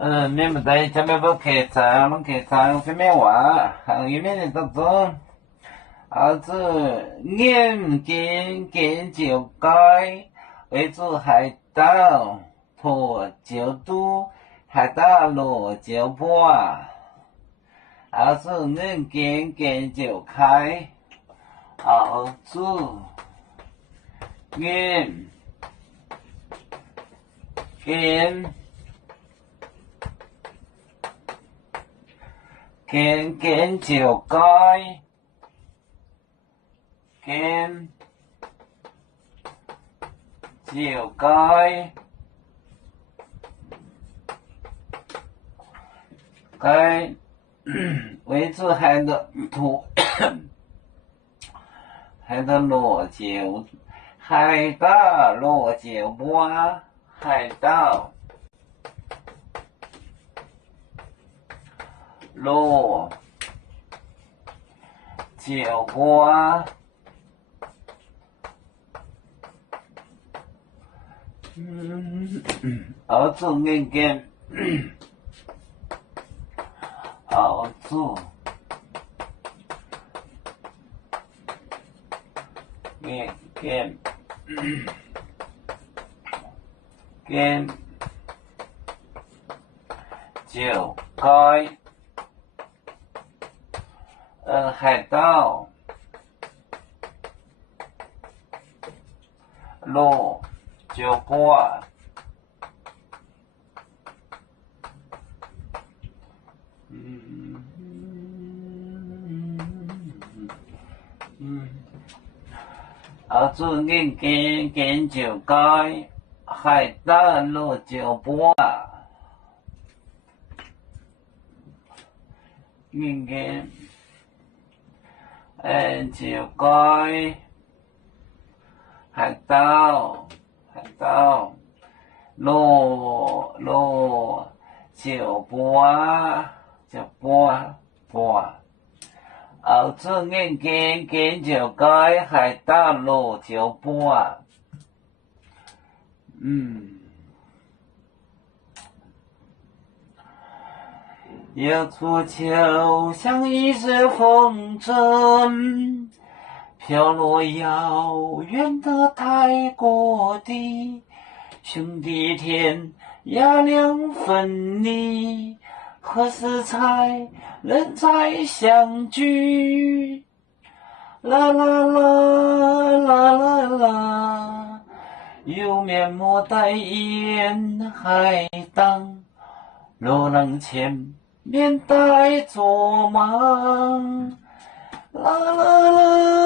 你们在前面不客舱，我客舱前面话，行业面的多儿子眼见就该，儿子海盗破就都，海盗落就破，儿子眼见就开，儿子眼见就该。见就该该位置海的土海的落就海的落就挖海盗落就挖儿子眼见儿子眼见见就该海盗落就破儿子眼见就该海盗落就破眼见就该海盗落就破儿子眼见就该海盗落就破有足球像一阵风筝飘落遥远的泰国地，兄弟天涯两分离，何时才能再相聚？啦啦啦啦啦啦，有面莫待烟海荡，若能前面待作忙，啦啦啦。